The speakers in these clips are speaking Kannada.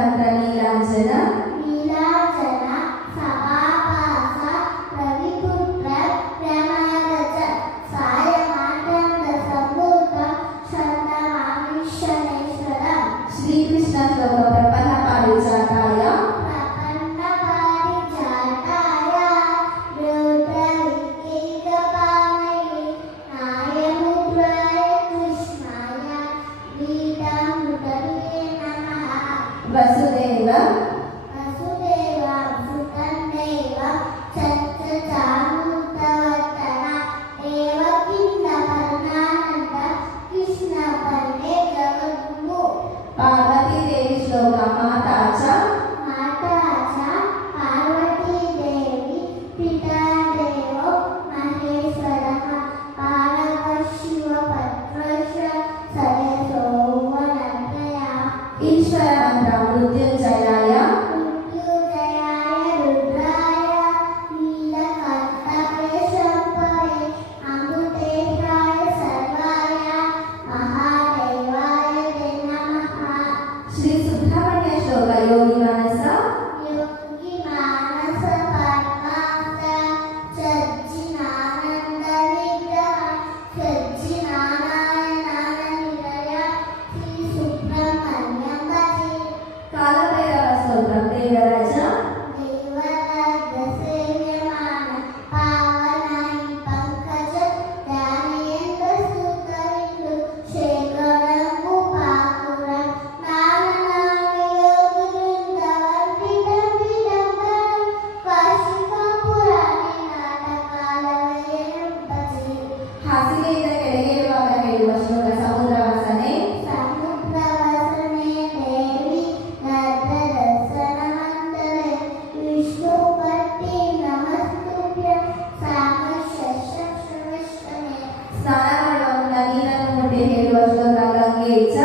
ಮಂತ್ರ ನೀಲಾಂಜನ ನೀಲಾಂಜನ ಸಮಾಭಾಸ ರವಿಪುತ್ರ ಪ್ರಮಗಜ ಸಾಯಮಾನಂದ ಸಂಭೂತ ಛಂದಮಾಮಿಷನೇಶ್ವರ. ಶ್ರೀಕೃಷ್ಣ ಶ್ಲೋಕ ಪ್ರಪನ್ನ ಪಾರಿಜಾತಾಯ ಪ್ರಪನ್ನ ಪಾರಿಜಾತಾಯ ರುದ್ರವಿಕೇಕಪಾಣಯೇ ನಾಯಮುದ್ರಾಯ ಕೃಷ್ಣಾಯ ಗೀತಾಮೃತಯೇ ನಮಃ. ವಸುದೇವ ವಸುದೇವ ಸುತಂದೇವ ಚಚ್ಚಚಾಮೃತವರ್ತನ ದೇವಕಿಂದ ಪರಮಾನಂದ ಕೃಷ್ಣ ಪರಮೇ ಜಗದ್ಗುರು. ಪಾರ್ವತಿ ದೇವಿ ಶ್ಲೋಕ ಮಾತಾಚ ಮಾತಾಚ ಪಾರ್ವತೀ ದೇವಿ ಪಿತಾ ದೇವೋ ಮಹೇಶ್ವರಃ ಪಾರವಶಿವ ಪತ್ರಶ ಸಯಸೋವನತ್ರಯ. ಈಶ್ವರ ಮಂತ್ರ ಮೃತ್ಯುಂಜಯಾಯ ಮೃತ್ಯುಂಜಯಾಯ ರುದ್ರಾಯ ನೀಲಕಂಠಪೇ ಶಂಭವೇ ಅಮೃತೇಶಾಯ ಸರ್ವಾಯ ಮಹಾದೇವಾಯ ತೇ ನಮಃ. ಶ್ರೀ ಸುಬ್ರಹ್ಮಣ್ಯ ಶ್ಲೋಕ ಯೋಗಿ ಮಾನಸ ಯೋಗಿ ಮಾನಸ ಪರಮಾರ್ಥ ಸಜ್ಜಿನಾನಂದ ವಿಗ್ರಹ ಸಜ್ಜಿನಾರಾಯಣ ನಿಲಯ ಶ್ರೀ ಸುಬ್ರಹ್ಮಣ್ಯಂ ಭಜೆ. ಕಾಲಭೈರವ ಸ್ತೋತ್ರ ದೇವರಾಜ ದೇವರಾಜ ಸೇವ್ಯಮಾನ ಪಾವನ ಹಿ ಪಂಕಜ ಧ್ಯಾನೇಂದ್ರ ಸ್ತುತವಿಂದು ಶೇಖರಂಬು ಪಾಕುರ ನಾನನಾಮಿ ಯೋಗಿ ವೃಂದವರ್ಪಿತಂ ವಿಡಂಬರಂ ವಾರ್ಷಿಕಂ ಪುರಾಣಿ ನಾಟಕಾಲಯಂ ಭಜೆ. ಹಾಸಿಗೆಯಿಂದ ಕೆಳಗಿರುವಾಗ ಹೇಳುವ ಶ್ಲೋಕ ಸಮುದ್ರ ವಾಸನೆ ಸಮುದ್ರವಸನೆ ದೇವಿ ನರ್ದದರ್ಶನವಂತರೆ ವಿಷ್ಣು ಪಟ್ಟಿ ನಮಸ್ತುಭ್ಯ ಸಾಮಶಸ್ತ್ರಶ್ರವಷ್ಟಮೆ. ಸ್ನಾನ ಮಾಡುವ ಮುನ್ನ ನೀರನ್ನು ಮುಟ್ಟಿ ಹೇಳುವ ಶ್ಲೋಕ ಗಂಗೆ ಚ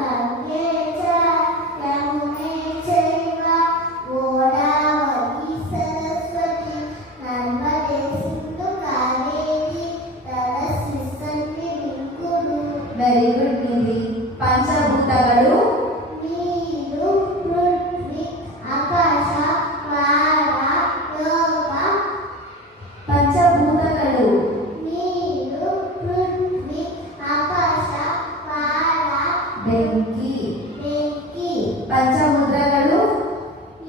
ಗಂಗೆ ಚ ಯಮುನೆ ಚೈವ ಗೋದಾವರಿ ಸರಸ್ವತಿ ನರ್ಮದೆ ಸಿಂಧು ಕಾವೇರಿ ತಡಸ್ವಿ ಸನ್ನಿಧಿಂ ಕುರು. ವೆರಿ ಗುಡ್ ನಿಧಿ. ಪಂಚಭೂತಗಳು ನೀರು ಪೃಥ್ವಿ ಆಕಾಶ ವಾರ ಲೋಕ. ಪಂಚಭೂತಗಳು ನೀರು ಪೃಥ್ವಿ ಆಕಾಶ ವಾರ ಬೆಂಕಿ. ಬೆಂಕಿ. ಪಂಚಮುದ್ರಗಳು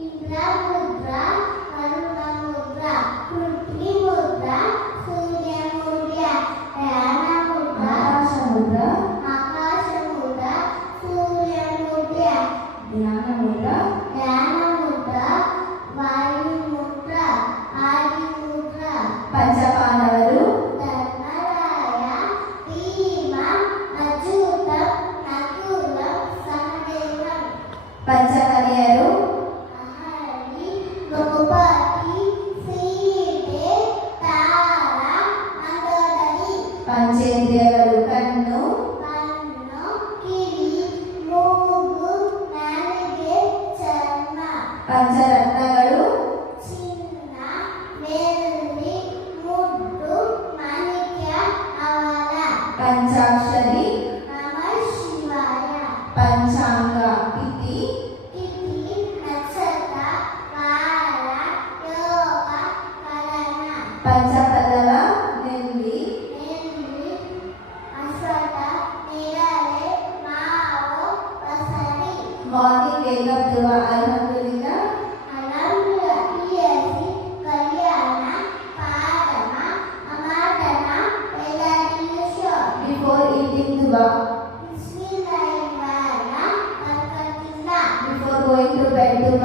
ಇಂದ್ರ ಮುದ್ರ ವರುಣ ಮುದ್ರ ಪೃಥ್ವಿ ಮುದ್ರ ಸೂರ್ಯ ಮುದ್ರ ಧ್ಯಾನ ಮುದ್ರ ಆಕಾಶ ಮುದ್ರ ಆಕಾಶ ಮುದ್ರ ಸೂರ್ಯ ಮುದ್ರ ಧ್ಯಾನ ಮುದ್ರ ಧ್ಯಾನ ಮುದ್ರ ವಾಯು ಮುದ್ರ ಆದಿ ಮುದ್ರ. ಪಂಚಪಾಂಡವರು ಧರ್ಮರಾಯ ಭೀಮ ಅಚ್ಯುತ ನಕುಲ ಸಹದೇವ. ಪಂಚಕನ್ಯರು ಅಹಲ್ಯ ದ್ರೌಪದಿ ಸೀತೆ ತಾರ ಮಂದೋದರಿ. ಪಂಚೇಂದ್ರಿಯಗಳು ಕಣ್ಣು ಕಣ್ಣು ಕಿವಿ ಮೂಗು ನಾಲಿಗೆ ಚರ್ಮ. ಪಂಚರತ್ನಗಳು ಚಿನ್ನ ಬೆಳ್ಳಿ ಮುದ್ದು ಮಾಣಿಕ್ಯ ಅವರ. ಪಂಚಾಕ್ಷರಿ ನಮಃ ಶಿವಾಯ. ಪಂಚಾಂಗ ತಿಥಿ ತಿಥಿ ನಕ್ಷತ್ರ ವಾರ ಯೋಗ ಕಲನ. ಪಂಚಪಲ್ಲವ ನೆಲ್ಲಿ ನೆಲ್ಲಿ ಅಶ್ವತ್ಥ ನೇರಳೆ ಮಾವು ಬಸರಿ. ಮಾರ್ನಿಂಗ್ ವೇಕಪ್ ಧ್ರುವ ಅಲ್ಹಮ್ದುಲಿಲ್ಲಾ ಅಲಂಬುಲ ಪಿಯಸಿ ಕಲ್ಯಾಣ ಪಾದನ ಅಮಾದನ ಎಲ್ಲರಿಗೂ ಶೋ. ಬಿಫೋರ್ ಈಟಿಂಗ್ ಧ್ರುವ ಬಿಸ್ಮಿಲ್ಲಾಹಿರ್ರಹಮಾನಿರ್ರಹೀಂ. Before going to bed Dhruva